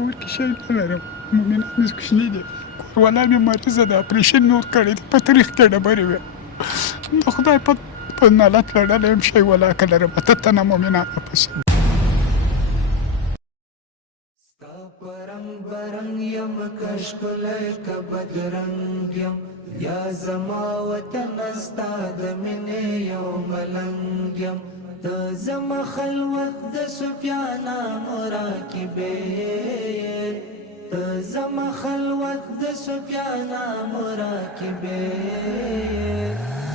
کور کې شی نه لرم مومنان مې کوچني دي کور والا مې مریضه ده اپریشن مې ورکړی دی په تاریخ کې ډبرې وې د خدای په نالت لړلی یم شی ولاکه لرم اته تنه مومنان ورپسې برنگ برنگ یم کشکلی که بدرنگ یم یا زما وطن استاد منی یو ملنگ یم د زما خلوت د سفیانا مراکبه د زما خلوت د سفیانا مراکبه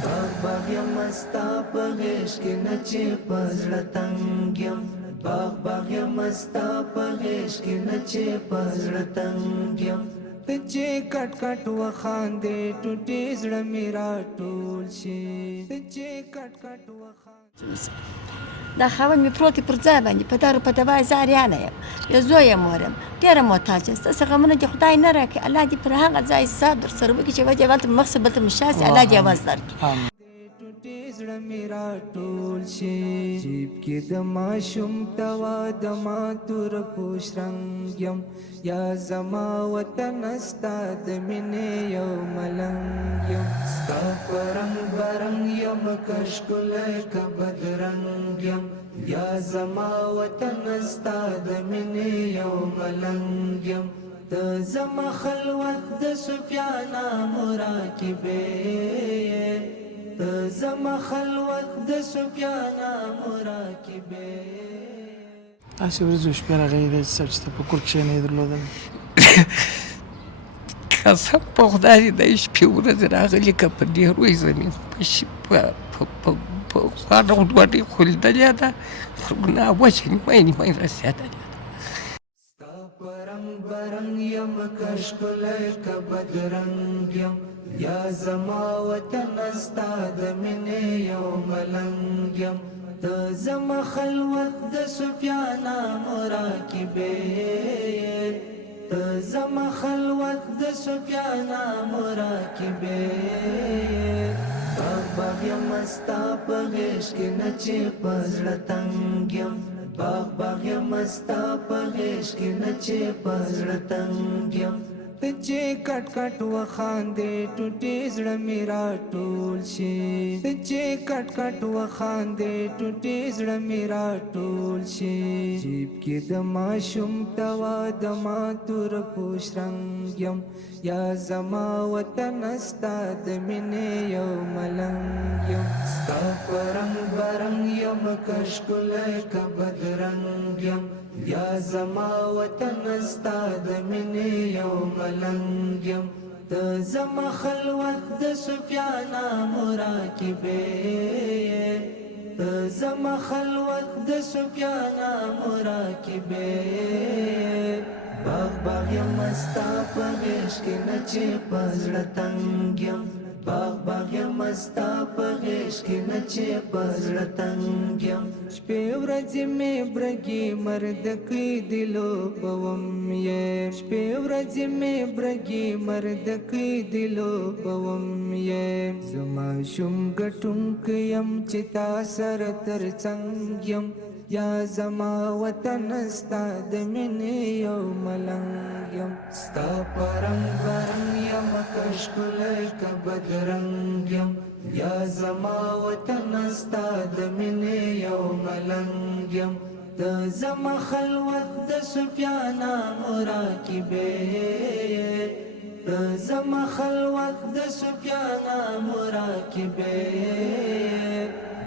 باغ باغ یم استا په غیش کې نچې په زړه تنګ یم باغ باغ یم استا په غیش کې نچې په زړه تنګ یم ته چې کټ کټ وخاندې ټوټې زړه مې راټول شي ته چې کټ کټ وخاندې دا خاوند مې پروت پر ځای باندې په دارو په دوا زاریانه یم یو زوی یې مور یم ډېره محتاج یم ستاسې غمونه دې خدای نه راکړي الله دې پر هغه ځای حساب در سره وکړي چې وجه بلته مخ سه بلته مشاسې الله دې اواز درکړي زړه مې راټول شي جیب کې د ماشوم توا د ماتور پوش رنګ یم یا زما وطن ستا د مینې یو ملنګ یم ستا په رنګ برنګ یم که ښکلی که بدرنګ یم یا زما وطن ستا د مینې یو ملنګ یم د زما خلوت د سفیانا مراکبې زما خلوت د سفیانا مراکبه تاسې ورځې شپې راغلې دی چې ته په کور کښې نه یې درلودل قسم په خدای د شپې ورځې راغلي که په ډېروی زمین په غاړه ډوډۍ خو لیدلې ده خو ګناه وچه نیمه نیمه رسېدلې ستا په رنګ برنګ یم که ښکلی که بدرنګ یم یا زما وطن ستا د مینې یو ملنګ یم د زما خلوت د سفیانا مراکبې د زما خلوت د سفیانا مراکبې باغ باغ یم ستا په غیږ کې نچې په زړه تنګ یم باغ باغ یم ستا په غیږ کې نچې په زړه تنګ یم ته چې کټ کټ وخاندې ټوټې زړه مې راټول شي ته چې کټ کټ وخاندې ټوټې زړه مې راټول شي جیب کې د ماشوم توا د ماتور پوش رنګ یم یا زما وطن ستا د مینې یو ملنګ یم ستا په رنګ برنګ یم که ښکلی که بدرنګ یم یا زما وطن ستا د مینې یو ملنګ یم د زما خلوت د سفیانا مراکبې د زما خلوت د سفیانا مراکبې باغ باغ یم ستا په غیږ کې نچې په زړه تنګ یم باغ باغ یم ستا په غیږ کې نچې په زړه تنګ یم شپې ورځې مې برګې مردکۍ دې لوبوم یې شپې ورځې مې برګې مردکۍ دې لوبوم یې زه ماشوم ګټونکی یم چې تا سره تر څنګ یم یا زما وطن ستا د مینې یو ملنګ یم ستا په رنګ برنګ یم که ښکلی که بدرنګ یم یا زما وطن ستا د مینې یو ملنګ یم د زما خلوت د سفیانا مراکبې د زما خلوت د سفیانا مراکبې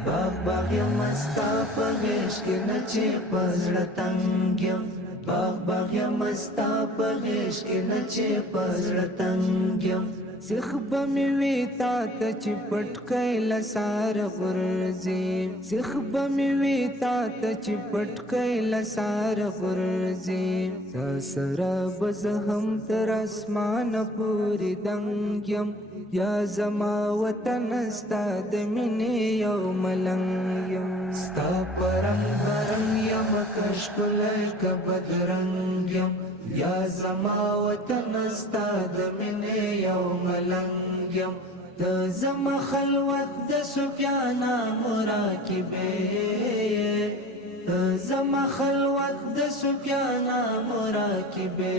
باغ باغ یم ستا په غیږ کې نچې په زړه تنګ یم باغ باغ یم ستا په غیږ کې نچې په زړه تنګ یم سیخ به مې وي تا ته چې پټکی له ساره غورځي سیخ به مې وي تا ته چې پټکی له ساره غورځي تا سره به زه هم تر اسمانه پورې دنګ یم یا زما وطن ستا د مینې یو ملنګ یم ستا په رنګ برنګ یم که ښکلی که بدرنګ یم یا زما وطن ستا د مینې یو ملنګ یم د زما خلوت د سفیانا مراکبې زما خلوت د سفیانا مراکبه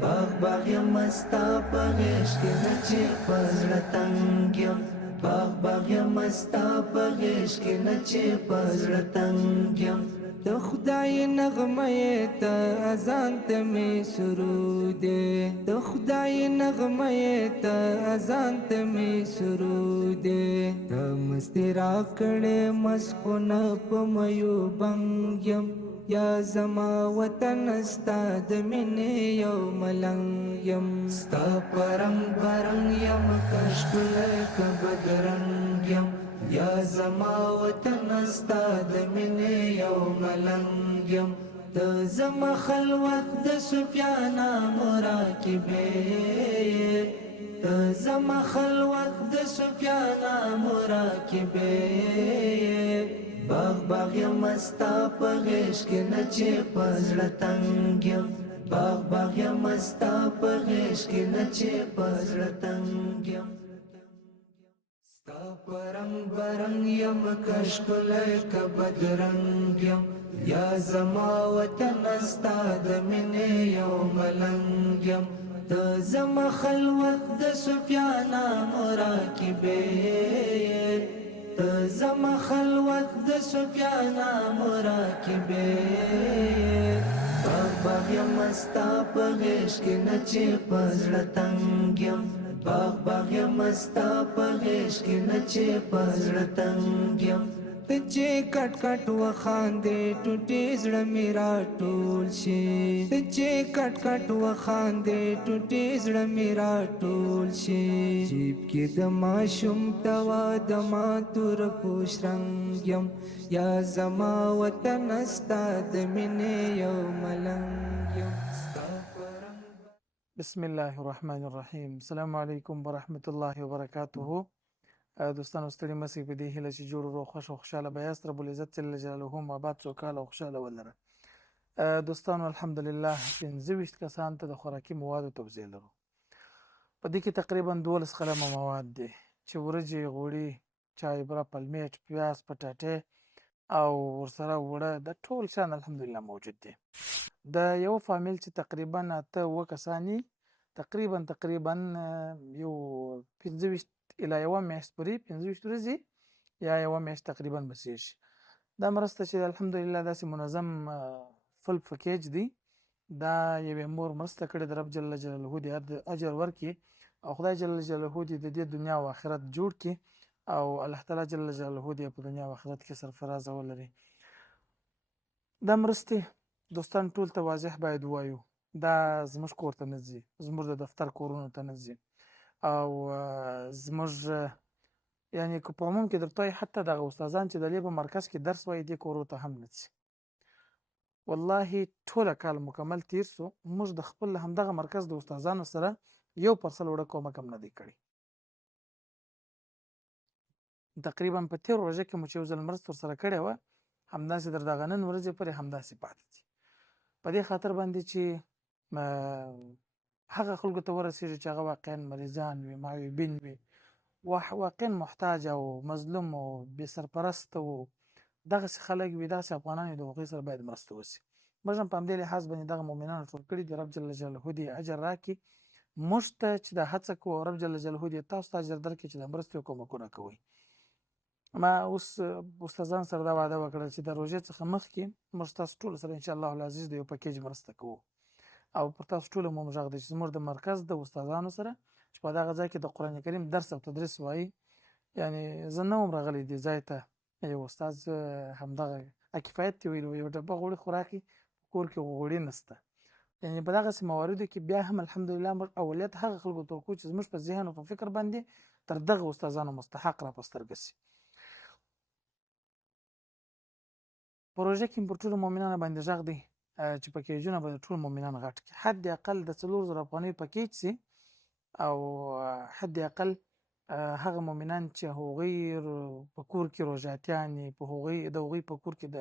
باغ باغ یم ستا په غیږ کې نه چې په زړه تنګ یم باغ باغ یم ستا په غیږ کې نه چې په زړه تنګ یم د خدای نغمه ته اذان ته می سرود د خدای نغمه ته اذان ته می سرود د مستی را کړې مسخونه په مېو بنګ یم یا زما وطن ستا د مینې یو ملنګ یم ستا پرنګ برنګ یم کښکلی که بدرنګ یم یا زما وطن ستا د مینې یو ملنګ یم د زما خلوت د سفیانا مراکبه د زما خلوت د سفیانا مراکبه باغ باغ یم ستا په غیږ کې نه چې په زړه تنګ یم باغ باغ یم ستا په غیږ کې نه چې په زړه تنګ یم ستا پرنګ برنګ یم کښکلی که بدرنګ یم یا زما وطن ستا د مینې یو ملنګ یم د زما خلوت د سفیانا مراکبه د زما خلوت د سفیانا مراکبه باغ باغ یم ستا په غیږ کې نه چې په زړه تنګ یم باغ باغ یم ستا په غیږ کې نه چې په زړه تنګ یم ته چې کټ کټ وخاندې ټوټې زړه مې راټول شي ته چې کټ کټ وخاندې ټوټې زړه مې راټول شي جیب کې د ماشوم توا د ما تور پوش رنګ یم یا زما وطن ستا د مینې یو ملنګ یم بسم الله الرحمن الرحیم. السلام علیکم ورحمت الله وبرکاته. دوستانو ستړي مسئ په دې هیله چې جوړ روغ خوش او خوشحاله به یاست. رب العزت جل جلاله مو آباد سوکاله او خوشحاله ولره. دوستانو الحمدلله 25 کسان ته د خوراکي موادو توزیع لرو. په دې کې تقریبا 12 قلمه مواد دي چې ورجې، غوړي، چای بره، پلمیټ، پیاز، پټاټې او ورسره وړه د ټول شان الحمدلله موجود دي. د یو فامیل چې تقریبا 8 کسانی تقریبا یو 25 الی یوه میاشت پورې 25 ورځې یا یوه میاشت تقریبا بسیر شي. دا مرسته چې الحمدلله داسې منظم فل پکیج دی. دا یوې مور مرسته کړې د رب جل جلاله دې اجر ورکړي او خدای جل جلاله دې د دې دنیا او آخرت جوړ کړي او الله تعالی جل جلاله دې په دنیا او آخرت کې سرفرازه ولري. دا مرستې دوستان ټول ته واضح باید وایو، دا زموږ کور ته نه ځي، زموږ د دفتر کورونو ته نه ځي او زموږ یعنی که په عموم کې درته حتی دغه استادان چې د لیبه مرکز کې درس وایي دې کورو ته هم نه ځي. والله ټوله کال مکمل تیر سو، موږ د خپل همدغه مرکز د استادانو سره 1% وړه کومک هم نه دی کړی. تقریبا په تیر ورځ کې مو چې یو ځل مرسته ورسره کړې وه همداسې در دغه نن ورځې پورې همداسې پاتې دي. په دې خاطر باندې چې هغه خلکو ته ورسېږي چې هغه واقعا مریضان وي، معیوبین وي، واقعا محتاج او مظلوم او بې سرپرسته او دغسې خلک وي، داسې افغانان وي، د هغوی سره باید مرسته وشي. موږ هم په همدې لحاظ باندې دغه مؤمنان ټول کړي دي. رب جل جلاله دې اجر راکړي موږ ته چې دا هڅه کوو. رب جل جلاله دې تاسو ته اجر درکړي چې د مرستې او کومکونه کوئ. ما اوس استادان سره دا وعده وکړه چې د روژې څخه مخکې موږ تاسو ټول سره انشاءالله العزیز د یو پکیج مرسته کوو او پر تاسو ټولو مو غږ دی چې زموږ د مرکز د استادانو سره چې په دغه ځای کې د قرآن کریم درس او تدریس وایي، یعنی زه نه وم راغلی دې ځای ته، یو استاد همدغه کفایت ته ویلو یو ډبه غوړي خوراکي کور کې غوړي نسته. یعنی په دغسې مواردو کې بیا هم الحمدلله موږ اولیت هغه خلکو ته ورکوو چې زموږ په ذهن او په فکر باندې تر دغه استادانو مستحق را په سترګه شي. پروژه کې پر ټولو مؤمنانو باندې غږ دی چې پکیجونه به د ټول مؤمنان غټ کړي. حد اقل د 4000 افغانۍ پکیج سي او حد اقل هغه مؤمنان چې هغوی په کور کې روژاتیان دي، د هغوی په کور کې د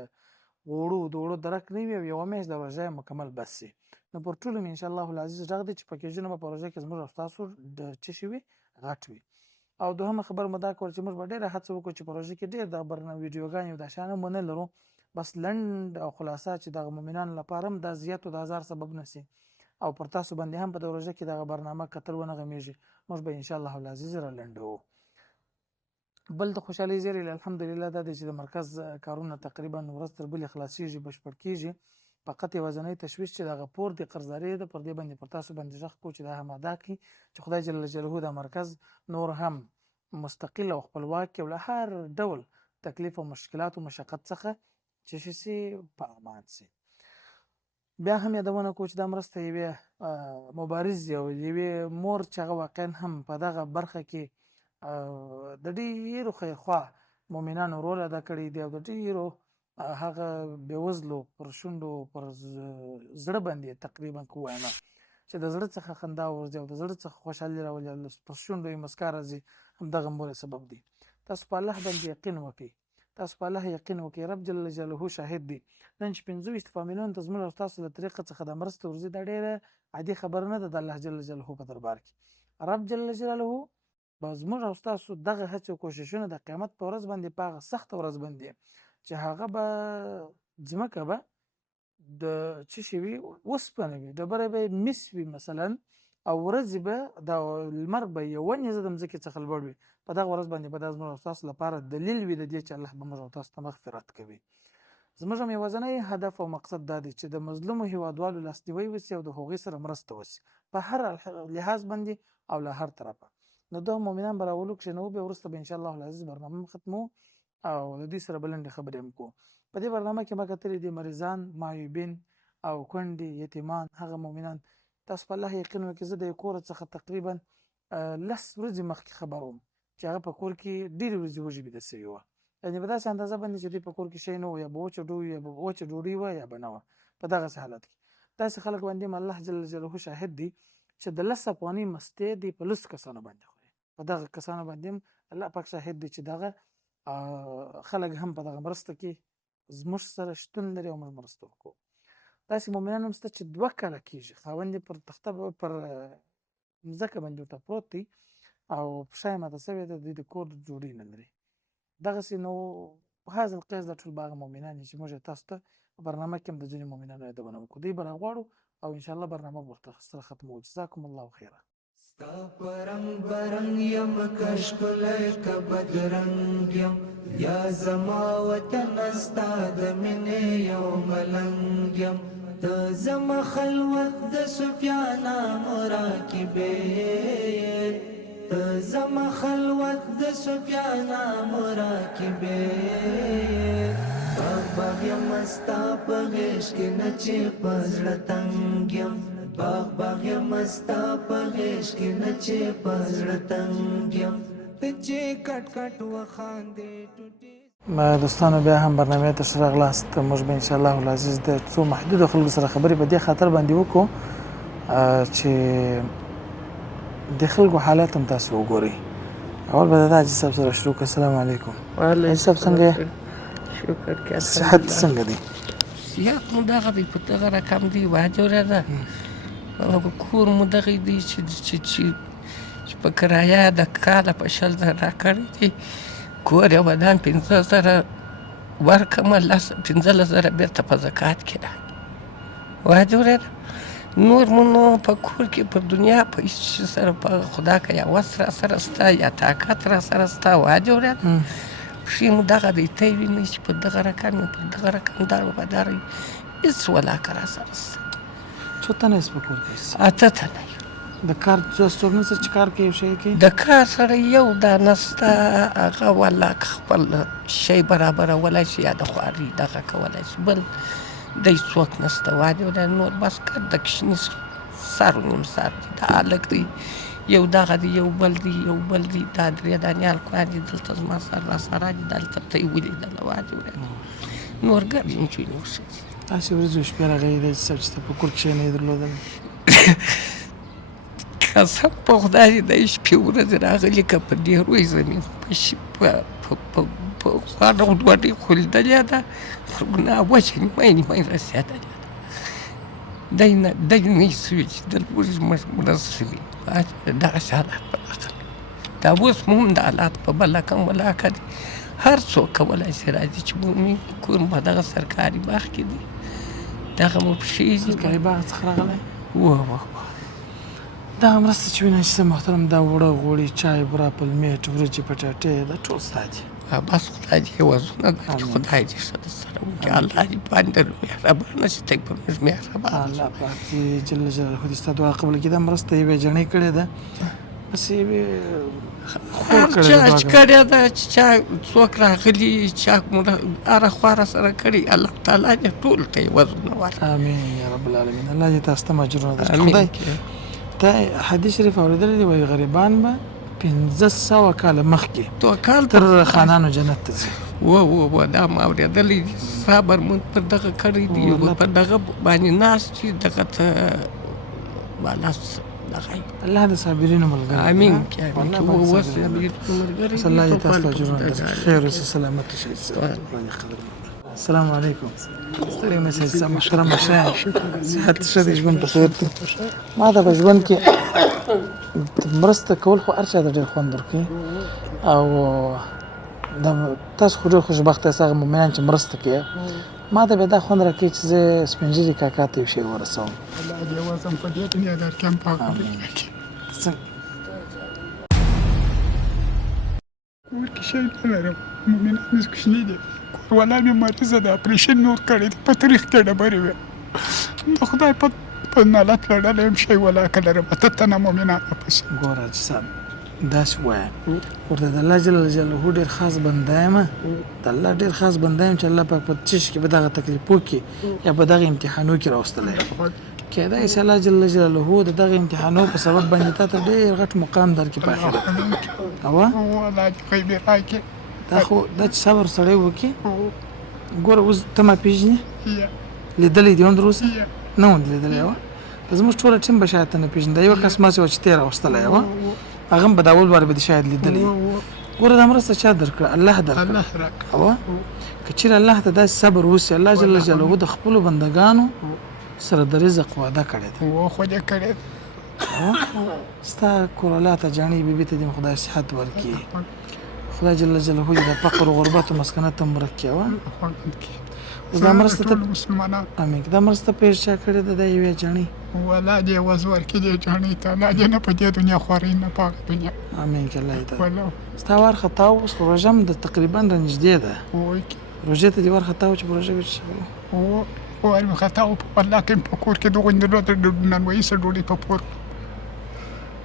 غوړو درک نه وي او یوه میاشت د روژه مکمل بس سي. نو پر ټولو مې انشاءالله العزیز غږ دی چې پکیجونه به په روژه کې زموږ او ستاسو د څه شي وي غټ وي. او دوهمه خبر مو دا کول چې موږ به ډېره هڅه وکړو چې پروژه کې ډېر د ویډیوګانې او دا شیان مو نه لرو، بس لنډ او خلاصه چې دغه مؤمنانو لپاره هم دا اذیت او د ازار سبب نه سي او پر تاسو باندې هم په دغه ورځ کې دغه برنامه کتل ونه غمیږي. موږ به انشاءالله العزیز را لنډوو. بل د خوشحالۍ زیری الحمدلله دا دی چې د مرکز کارونه تقریبا ورځ تر بلې خلاصیږي، بشپړ کیږي. فقط یوازینی تشویش چې دغه پور د قرضدارۍ ده، پر دې باندې پر تاسو باندې غږ کوو چې دا هم ادا کړي چې خدای جل جلاله دا مرکز نور هم مستقل او خپلواک او له هر ډول تکلیف او مشکلات او مشقت څخه چې شي په امان سي. بیا هم یادونه کوو چې دا مرسته یوې مبارز او یوې مور چې هغه واقعا هم په دغه برخه کې د ډېرو خیرخواه مؤمنانو رول ادا کړی دی او د ډېرو هغه بېوزلو پر شونډو پر زړه باندې تقریبا که ووایم چې د زړه څخه خندا ورځي او د زړه څخه خوشحالي راولي او پر شونډو یې مسکا راځي، همدغه مور سبب دی. تاسو په الله باندې یقین وکړئ، تاسو په الله یقین وکړئ، رب جل جلاله شاهد دی. نن چې 25 فامیلونو ته زموږ او تاسو له طریقه څخه د مرستې ورځي دا ډېره عادي خبره نه ده د الله جل جلاله په دربار کې. رب جل جلاله به زموږ او ستاسو دغه هڅې او کوششونه د قیامت په ورځ باندې په هغه سخته ورځ باندې چې هغه به ځمکه به د څه شي وي وسپنه وي، ډبره به مس وي مثلا، او ورځې به د لمر به یوه نیزه د مځکې څخه لوړ وي. په دغه ورځ باندې به دا زموږ او ستاسو لپاره دلیل وي د دې چې الله به موږ او تاسو ته مغفرت کوي. زموږ هم یوازینی هدف او مقصد دا دی چې د مظلومو هیوادوالو لاسنیوی وسي او د هغوی سره مرسته وسي په هر لحاظ باندې او له هر طرفه. نو دا مؤمنان به راولو کښېنوو، بیا وروسته به انشاءالله العزیز برنامه ختمو او د دوی سره به لنډې خبرې هم کوو. په دې برنامه کې ما کتلي دي مریضان، معیوبین او کونډې، یتیمان، هغه مؤمنان. تاسو په الله یقین وکړئ، زه د یو کور څخه تقریبا 10 ورځې مخکې خبر وم چې هغه په کور کې ډېرې ورځې وږې بېده سوي وه، یعنې په داسې اندازه باندې چې دوی په کور کې شی نه و، یا به وچه ډوډۍ وه یا به نه وه. په دغسې حالت کې داسې خلک باندې هم الله جل جلاله شاهد دی چې د 10 افغانۍ مستې دی په 10 کسانو باندې خوري. په دغه کسانو باندې هم الله پاک شاهد دی چې دغه خلک هم په دغه مرسته کې زموږ سره شتون لري او موږ مرسته وکړو. داسې مؤمنان هم شته چې 2 کاله کېږي خاوند یې پر تخته پر مځکه باندې ورته پروت دی او پښه یې ماته سوې ده، دوی د کور ډوډۍ نه لري. دغسې نو هذا القیس دا ټول به هغه مؤمنان چې موږ تاسو ته په برنامه کې هم د ځینې مؤمنانو یادونه وکړو. دوی به راغواړو او انشاءالله برنامه به ورته سره ختموو. جزاکم الله خیره. ستا پرنګ برنګ یم کښکلی که بدرنګ یم، یا زما وطن ستا د مینې یو ملنګ یم. ته زما خلوت د صوفیانه مراقبې، ته زما خلوت د صوفیانه مراقبې. باغ باغ یم ستا په غېږ کې نه چې په زړه تنګ یم، باغ باغ یم ستا په غېږ کې نه چې په زړه تنګ یم. ته چې کټ کټ وخاندې ټوټې. دوستانو بیا هم برنامه ته ښه راغلاست. موږ به انشاءالله العزیز د څو محدودو خلکو سره خبرې په دې خاطر باندې وکړو چې د خلکو حالات هم تاسو وګورئ. اول به د حاجي صاحب سره شروع کړو. السلام علیکم. حاجي صاحب څنګه یې؟ شکر که صحت څنګه دی؟ صحت مو دغه دی، په دغه رقم دی، واجوره ده. کور مو دغه دی چې په کرایه د کاله په 100 زره راکړی دی. کور یې ودان 15,000 ورکړمه، 15,000 بېرته په زکات کې راکړي. واجوره ده. نور مو نو په کور کې پر دنیا په هېڅ شي سره په خدا که یا وس را سره سته یا طاقت را سره سته. واجوره ده. پښې مو دغه دی، ته یې وینئ چې په دغه رقم یې په دغه رقم دار به دار هېڅ ولاکه را سره سته. څو تنه یې په کور کې؟ 8 تنه یو. د کار څوک نشته چې کار کوي، شی کوي؟ د کار سره یو دانه سته، هغه ولاک خپل شی برابرولی شي یا د خواري دغه کولی شي، بل دی څوک نسته. واجب دی. نور بس کار د کشني سر و نیم سر دی، دا هلک دی، یو دغه دی، یو بل دی، یو بل دی، دا 3 دانې هلکان دي. دلته زما سر را سره دي، دلته ته یې ولیدله. واجب دی. نور ګرد نجونې اوسېدي. داسې ورځې او شپې راغلي دی صاحب چې ته په کور کښې نه یې درلودل؟ قسم په خدای د شپې ورځې راغلي که په ډېروی زمین په غاړه ډوډۍ خو لیدلې ده، خرګونه وچه نیمه نیمه رسېدلې ده. دی نه یې سوي چې د لمونځ مړه سوي. دغسې حالات په داخل دا اوس مو هم د حالات په بله کم ولاکه دي هر څوک کولی شي راځي چې مومي کور مو په دغه سرکاري باغ کې دي دغه مو پښې دي سرکاري باغ څخه راغلی وه دغه مرسته چې وینئ چې محترم دا وړه غوړي چای برابل میټ وریجې پټاټې دا ټول ستا دي بس خدای دې وزونه دا چې خدای دې ښه درسره وکړي الله دې باندې مهربانه شي ته په موږ مهربانه الله پاک دې جل جلاله دې ستا دعا قبوله کړي دا مرسته یوې جڼۍ کړې ده بس یوې خور هر کړې چا ده چې کړې ده چې چا څوک راغلي چا مو هره خوا راسره کړي الله تعالی دې ټول ته یې وزونه ورکړي امين یا رب العالمین الله دې تاسو ته اجرونه درکړي امین خدای ته حدیث شریف اورېدلی دی وایي غریبان به 1500 کاله مخکې توکل تر خانانو جنت ته ځي و دا ما اورېدلی دي صبر مونږ پر دغه کړی دي په دغه باندې ناست چې دغه ته بالا دغه الله د صابرینو ملګری دی. امین والله کې باندې اوس صابرین. ملګری صلی الله تاسو ته اجرونه درکړي خیر او سلامت شي السلام علیکم ستړي مې سه محترم مشاهد صحت ښه دی ژوند په خیر دی ما ته په ژوند کې مرسته کول خو هر چا ته ډېر خوند ورکوي او تاسو خو ډېر خوشبخته یاست هغه مؤمنان چې مرسته کوي ما ته بیا دا خوند راکوي چې زه سپین ږیري کاکا ته یو شی ورسوم الله دې وزن په دې دنیا درکړم په هغه دنیا کې څنګه کور کې شی نه لرم مؤمنان مې کوچني دي کوروالا مې مریضه ده اپریشن مې ورکړی دی په تاریخ کې ډبرې وې د خدای په نالت لړلی یم شی ولاکه لرم اته تنه مؤمنان واپس ګوره حاجي صاحب داسې ووایه ورته د الله جل جلاله ډېر خاص بنده یم د الله ډېر خاص بنده یم چې الله پاک په څه شي کې به دغه تکلیفو کې یا په دغه امتحانو کې راوستلی کېدای شي الله جل جلاله د دغه امتحانو په سبب باندې تا ته ډېر غټ مقام درکړي په آخرت کې اوه الله دې غیبي راکړي دا خو دا چې صبر سړی وکړي ګوره اوس ته ما پېژنې یا لیدلی دې هم تر اوسه یا نه و دې لیدلی وه زموږ ټوله ټیم به شاید ته نه پېژني دا یوه کس ماسې وه چې ته یې راوستلی وه هغه هم به د اول وار به دې شاید لیدلی ګوره دا مرسته چا درکړه الله درکړه الله راکړي اوه که چیرې الله ته داسې صبر وسي الله جل جلاله د خپلو بندګانو سره د رزق وعده کړې ده و خو دې کړی ستا کورولا ته جانې بیبي ته دې خدای صحت ورکړي خدای جل جلاله دې د فقر و غربت و مسکنت هم ورک کړي اوس دا مرسته ته مسلمانان امین دا مرسته پیش چا کړې ده دا یوې جانې ولا دې وز ورکړي دې جانې ته الله دې نه په دې دنیا خوارۍ نه په هغه دنیا امین که الله دې ته والله ستا وار خطا اوس خو روژه هم د تقریبا رانږدې ده وای روژې ته دې وار خطا و چې په روژه کې څه وای خطا او والله کې په کور کې دغه ننوایي سره ډوډۍ په پور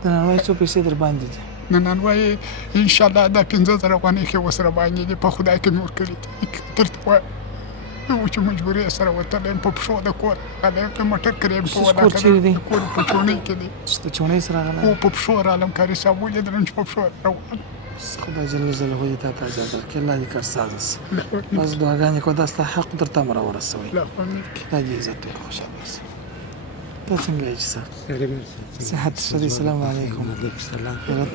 د نانوای څو پیسې در باندې دي ننوایي ان شاء الله دا 15000 افغانۍ ښې ورسره باندې دي په خدای کې نور کړي دي درته وایم و چې مجبوري سره وتلی یم په پښو د کور هغه په موټر کې یم په ستاسو کور چیرې دی؟ کور په چوڼۍ کې دی چې د چونې سره راغلی او په پښو رالم کاري صاحب ولیدلم چې په پښو روان خدای جل جلاله دې تا ته اجر درکړي الله دې کارساز شي بس دعاګانې کوه دا ستا حق درته هم راورسوئ لا فهمت خدای دې عزت وکړي خوشحاله اوسئ ته څنګه یې صاحب صحت ښه دی سلام علیکم حضرت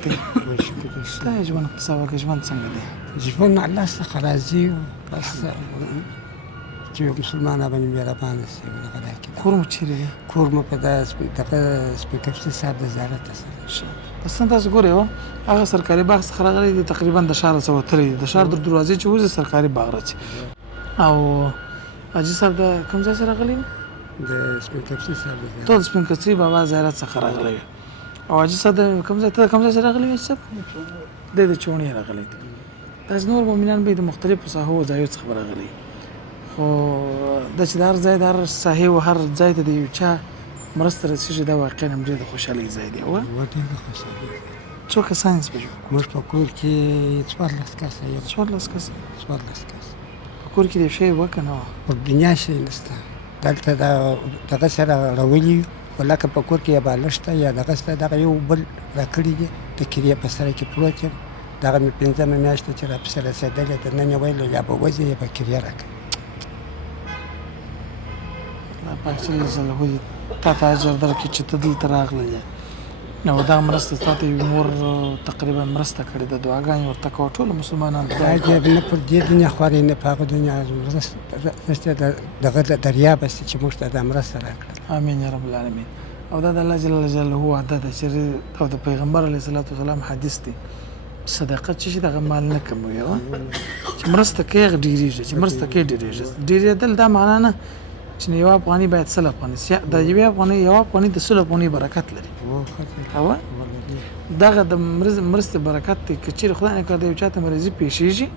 دی تا یې ژوند قصه وکړه ژوند څنګه دی ژوند الله څخه راضي یم بس چې مسلمانان باندې مهربانه شي دغه دا کې کور مو چیرې دی کور مو په دغه سپیکر صاحب د زیارت سره بس تاسو ګورئ هغه سرکاري باغ څخه راغلی دی تقریبا د ښار څخه وتلی دی د ښار در دروازې چې وځي سرکاري باغ راځي او حاجي صاحب د کوم ځای څخه راغلی د سپیکر صاحب د ټول سپین کڅي بابا زیارت څخه راغلی او حاجي صاحب د کوم ځای ته کوم ځای څخه راغلی صاحب د چونې راغلی دی داسې نور مؤمنان به د مختلفو ساحو ځایو څخه راغلي خو د چې د هر ځای د هر ساحې و هر ځای ته د یو چا مرسته رسېږي دا واقعا هم ډېر د خوشحالۍ ځای دی اوه ډېر خوشحالي څو کسان یې سپجو موږ په کور کې 14 کسه یو 14 کسه 14 کسه په کور کې د شی وکه نه وه په دنیا شی نشته دلته دغه سره راولي ولکه په کور کې یا بالښت یا دغه سره دغه یو بل راکړي دي د کریې په سره کې پروت یم دغه مې 15 میاشتې چې راپسې رسېدلې د نن یې ویلو یا به وځي یا به کریې راکړي الله پاک جل جلاله دې تا ته اجر درکړي چې ته دلته راغلی یې او دا مرسته تا ته یو مور تقریبا مرسته کړې ده دعاګانې ورته کوه ټولو مسلمانانو ته نه پر دې دنیا خوارې نه په هغه دنیا مرسته دغه دریاب هستې چې موږ ته دا مرسته راکړه امین یا رب العالمین او دا د الله جل جلاله وعده ده چې او د پیغمبر علیه الصلاة والسلام حدیث دی صدقه چې دغه مال نه کموي چې مرسته کوي ډیریږي چې مرسته کوي ډیریږي ډیریدل دا معنا نه چې یو افغاني باید سل افغاني د یو افغاني د سل افغاني برکت لري او دغه د مرسته برکت ته چې خدای نه کړی یو چاته مریضي پیښیږي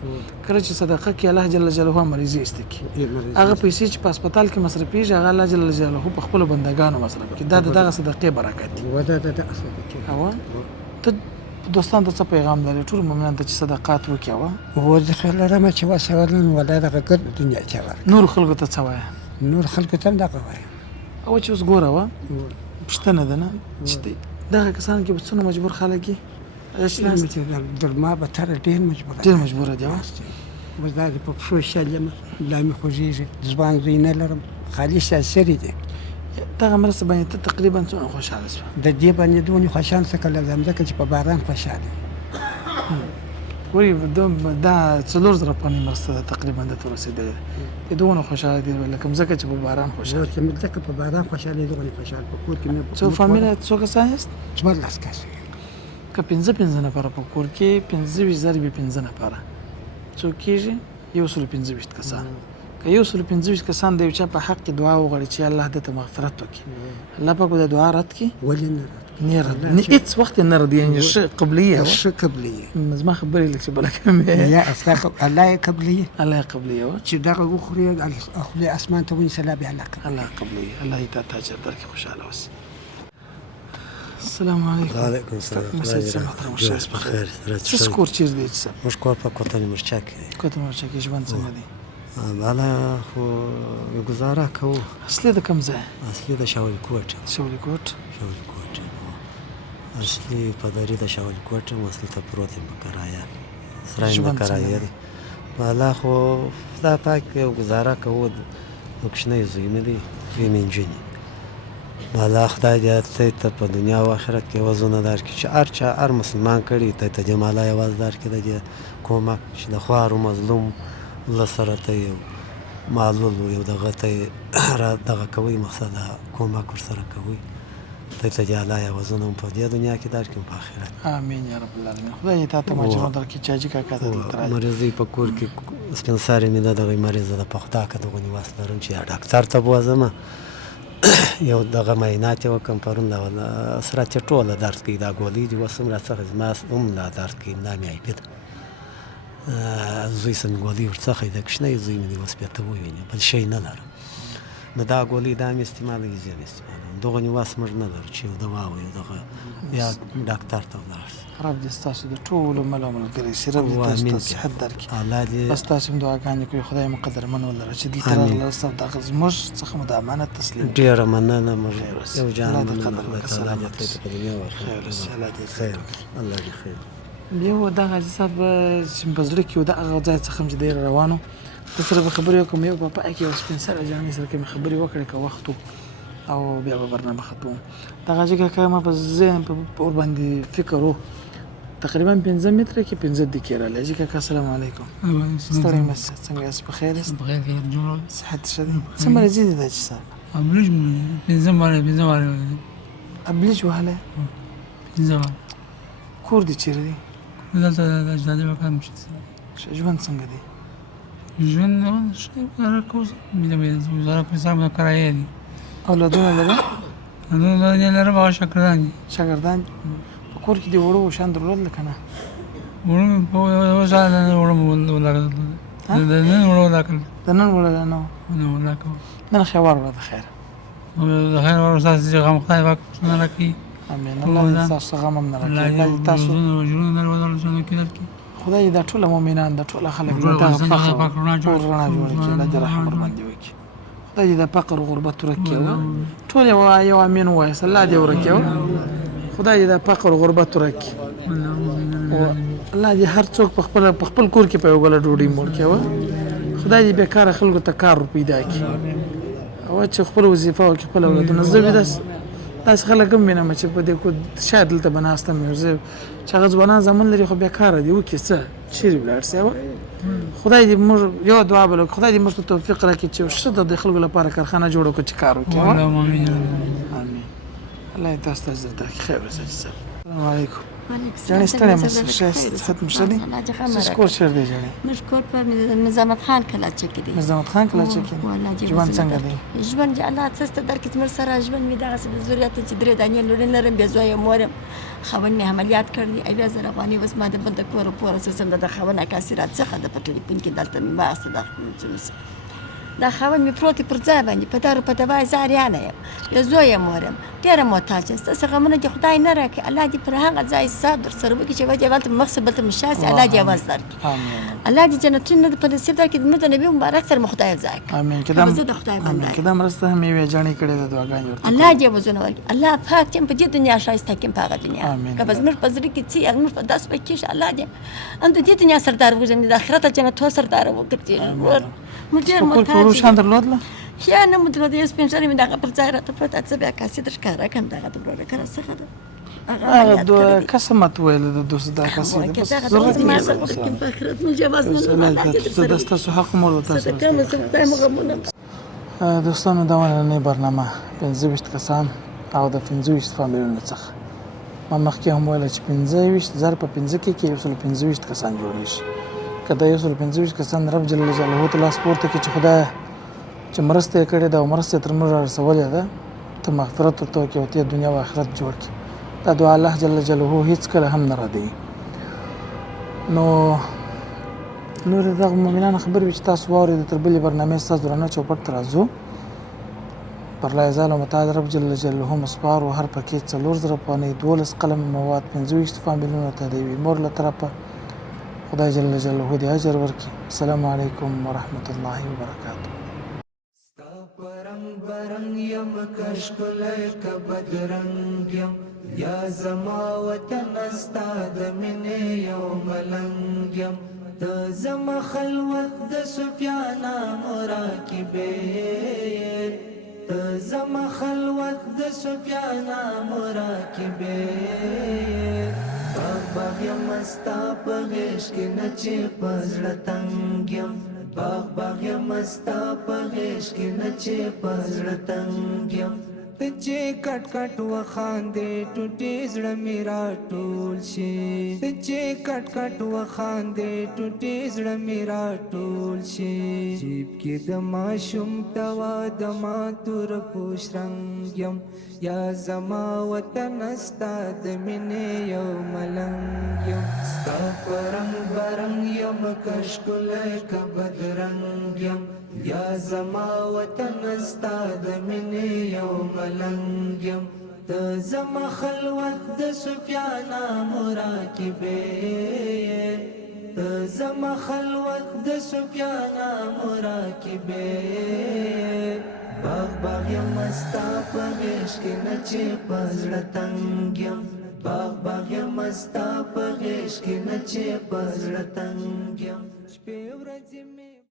کله چې صدقه کې الله جل جلاله مریضي استکی هغه پیسې چې په هسپتال کې مصرفيږي هغه الله جل جلاله په خپل بندگانو مصرف کوي دا دغه صدقې برکت دی او ته دوستان ته څه پیغام لري ټول مؤمنان ته چې صدقات وکړي هو ځکه لرم چې وسولن ولا دغه ګر دنیا چې نور خلکو ته څه وایي نور خلکو ته دغه وایي او چې اوس ګوره پښتنه ده نه چې دغه کسان کې څونه مجبور خلک دي چې در ما به تر ډېر مجبور دي بس دا په پښو شلم لا مې خوږېږي ځوان زوی نه لرم خالي سري دي دغه مرسته باندې ته تقریبا څونه خوشحاله شوه د دې باندې دونې خوشحال څه کله ځم ځکه چې په باران خوشحاله وایي دا 4000 افغاني مرسته ده تقریبا درته رسېدلې ده دونه خوشحاله دي لکه ځکه چې په باران خوشحاله چې مې ځکه په باران خوشحاله دغه خوشحال په کور کې مې څو فامیله څو کسان یاست 14 کس که 15 نفره په کور کې 15 ضرب 15 نفره څو کېږي 115 کسان که 115 کسان د یو چا په حق دعا وغواړي چې الله دې ته مغفرت وکړي الله پاک د دعا رد کړي ولې نه رد نه هیڅ وخت نه رد یعنی ش قبلیه زما خبرې لکه چې بل کوم یا استغفر الله قبلیه قبلیه چې دغه وخوري خپل اسمان ته ونی سلام الله قبلیه الله دې ته اجر درکړي خوشاله اوسې السلام علیکم وعلیکم السلام محترم شخص بخیر څه کور چیرې دی چې موږ کور په کوتل مرچا کې کوتل مرچا کې ژوند څنګه دی بالا خو گزاره کوو اصلي د کوم ځای اصلي د شاول کوټ اصلي پدری د شاول کوټ مسلې ته پروت یم په کرایه سراین د کرایه دی بالا خو دا پاک گزاره کوو وکشنه زوی نه دی یمن جنی بالا خدای دې ته په دنیا او آخرت کې وزونه دار کې چې هر مسلمان کړي ته جماله یواز دار کې د کومک چې د خوارو مظلوم لسره ته یو معلول یو دغه ته دغه کوي مقصد کومک ورسره کوي ته چې الله یوازونه په دې دنیا کې دار کې په آخرت امين یا رب العالمین خدای ته ته ماجر درکې چاجي کا کاته تر مریضي په کور کې سپنساري مې دغه مریض د پختا کډه غونی واسلرم چې ډاکټر ته بوزم یو دغه معاینات وکم پرون دا ولا سره چې ټوله درد کوي دا ګولې دي وسم را څخه ما هم لا درد کوي نه مې ایبد زوی سم ګولې ورڅخه د کښنه زوی مې وسپېته وویني بل شي نه لرم نو دا ګولې دا مې استعمالوي زیات استعمالوم دغه نیواس موږ نه لرو چې دوا وي دغه یا ډاکټر ته ولاړ رب دې ستاسو د ټولو ملو ملګري سي رب دې تاسو ته صحت درکړي الله دې بس تاسو هم دعاګانې کوي خدای مقدر من ولر چې دې تر الله ستاسو د زموږ څخه مو د امانت تسلیم ډیره مننه موږ یو جان الله دې قدر وکړي سلامت په دنیا او آخرت خیر الله دې خیر یو دا غږ صاحب چې په زړه کې د هغه ځای څخه چې ډیر روانو د سره خبرې کوم یو په پای کې اوس سپنسر ځانې سره کې خبرې وکړې که وخت او بیا به برنامه ختم دا غږ کې ما په ذهن په اور باندې فکر وو تقریبا 15 متره کې 15 دقیقې راځي چې السلام علیکم ستوري مس څنګه یاست په خیر است بخیر جوړ صحت شدید څه مرزي دي دا چې صاحب ابلج 15 باندې ابلج وهله 15 کور دي چیرې دي دلته د اجازه وکم چې ژوند څنګه دی ژوند شي راکوز مې زاره په سم کرایې دي اولادونه لري نو نه لرم هغه شاګردان په کور کې دی وړو شان درلود لکه نه وړم په ځان وړم ولا نن وړم د نن ولا نه ولا نن خبر ولا خیر د خیر ورسره چې غم خدای پاک نه راکړي امين الله دې تاسو غم نه راکړي تاسو ژوند ورول شنو کېدل خدای دا ټول مؤمنان دا ټول خلک دا فقر رڼا جوړ کړي الله دې رحم ورباندې وکړي خدای دې فقر غربت ورکړي ټول یو امين وایي الله دې ورکړي خدای دې فقر غربت ورکړي الله دې هر څوک په خپل کور کې په یو غل ډوډۍ مول کې خدای دې بیکاره خلکو ته کار پیدا کړي او چې خپل وظیفه او خپل اولادونه زوی داس خلک هم مینه چې په دې کو شاید دلته بناستم یو چې هغه ځوانان زمون لري خو بیکاره دي وکړي څه چیرې ولاړ سي خدای دې موږ یو دعا بل خدای دې موږ ته توفیق راکړي چې شته د خلکو لپاره کارخانه جوړ کړو چې کار وکړي امين الله تاسو ته خیر ورسوي السلام علیکم وعلیکم جانې ستړی السلام. مې شایست ست مې ښه دی الله دې خیر څه راکړي. کور چېرې دی جانې موږ کور پر نظامت خان کلا چکې دی. نظامت خان کلا چکې دی. والله دې ژوند وزن څنګه درکړي. دی؟ ژوند چې الله څه ته درکړي زموږ سره ژوند مې دغسې د ضرورت چې 3 دانې لورې لرم بې زویه مور یم. خاوند مې عملیات کړی دی 80,000 افغانۍ اوس ما د بل د کور پور اساسم د خاوند عکاسي راڅخه د په ټلیفون کې دلته مې باسته دا خاوند مې پروت دی پر ځای باندې په دارو په دوا زه اریانه یم بې زویه مور یم ډېره محتاج یم ستاسې غمونه دې خدای نه راکړي الله دې پر هغه ځای حساب در سره وکړي چې وجه هلته مخ سه بلته مشاسي الله دې عوض درکړي آمین الله دې جنتونه په نصیب درکړي زموږ د نبي مبارک سره مو خدای ځای کړي آمین که به زه د خدای آمین بنده که دا مرسته هم یې وې جانې کړې ده دعاګانې ورته الله دې وزونه ورکړي الله پاک چې په دې دنیا ښایسته کړي په هغه دنیا آمین. که به زموږ په زړه کې څه یا زموږ په داس پکې شي الله دې هم د دې دنیا سردار وګرځوي د آخرت جنتو سردار وګرځي موږ ډېر په کور کې ورو محتاج شان درلودله یا نه مو درلوده یو سپین ږیری مې دغه پر ځای راته پروت څه بیا کاسې در ښکاره کړم دغه درلوده که راڅخه ده هغه هغه عملیات دوه کړی دی. قسمت ویله د دوست دا کسې وایي ده که بس دغه ضرورت دغه نه زما ده. سره په آخرت موږ جواز نه لرو. الله دې زه درسره د ستاسو حق مور د تاسو صدقه مو زه خدای مو غمونه دوستانو دا نننۍ برنامه 25 کسان او د 25 فامیلونو څخه ما مخکې هم ویله چې 25 ضرب په 15 کې 125 کسان جوړېږي که دا 125 کسان رب جل جلاله ته لاس پورته کړي چې خدایه چې مرسته یې کړې ده او مرسته یې تر موږ رارسولې ده ته مغفرت ورته وکړې او ته یې دنیا او آخرت جوړ کړي دا دعا الله جل جلاله هېڅکله هم نه ردوي نو نورې دغه مؤمنانو خبرې وي چې تاسو واورېدو تر بلې برنامې ستاسو درانه چوپړ ته راځو پر لا یزال متعال رب جل جلاله مسپار و هر پکې 4,000 افغانۍ 12 قلم مواد 25 فامیلونو ته د یوې مور له طرفه خدای جل جلاله دې اجر ورکړي السلام علیکم ورحمت الله وبرکاته ستا پرنګ برنګ یم کش کلی که بدرنګ یم یا زما وطن ستا د مینې یو ملنګ یم ته زما خلوت د سفیانه مراکبې ته زما خلوت د سفیانه مراکبې باغ باغ یم ستا په غیږ کې نه چې په زړه تنګ یم باغ باغ یم ستا په غیږ کې نه چې په زړه تنګ یم ته چې کټ کټ وخاندې ټوټې زړه مې راټول شي ته چې کټ کټ وخاندې ټوټې زړه مې راټول شي جیب کې د ماشوم توا د ما تور پوش رنګ یم یا زما وطن ستا د مینې یو ملنګ یم ستا پرنګ برنګ یم کش کلی که بدرنګ یم یا زما وطن ستا د مینې یو ملنګ یم ته زما خلوت د سفیانه مراکبې ته زما خلوت د سفیانه مراکبې باغ باغ یم ستا په غیږ کې نه چې په زړه تنګ یم باغ باغ یم ستا په غیږ کې نه چې په زړه تنګ یم شپې ورځې مې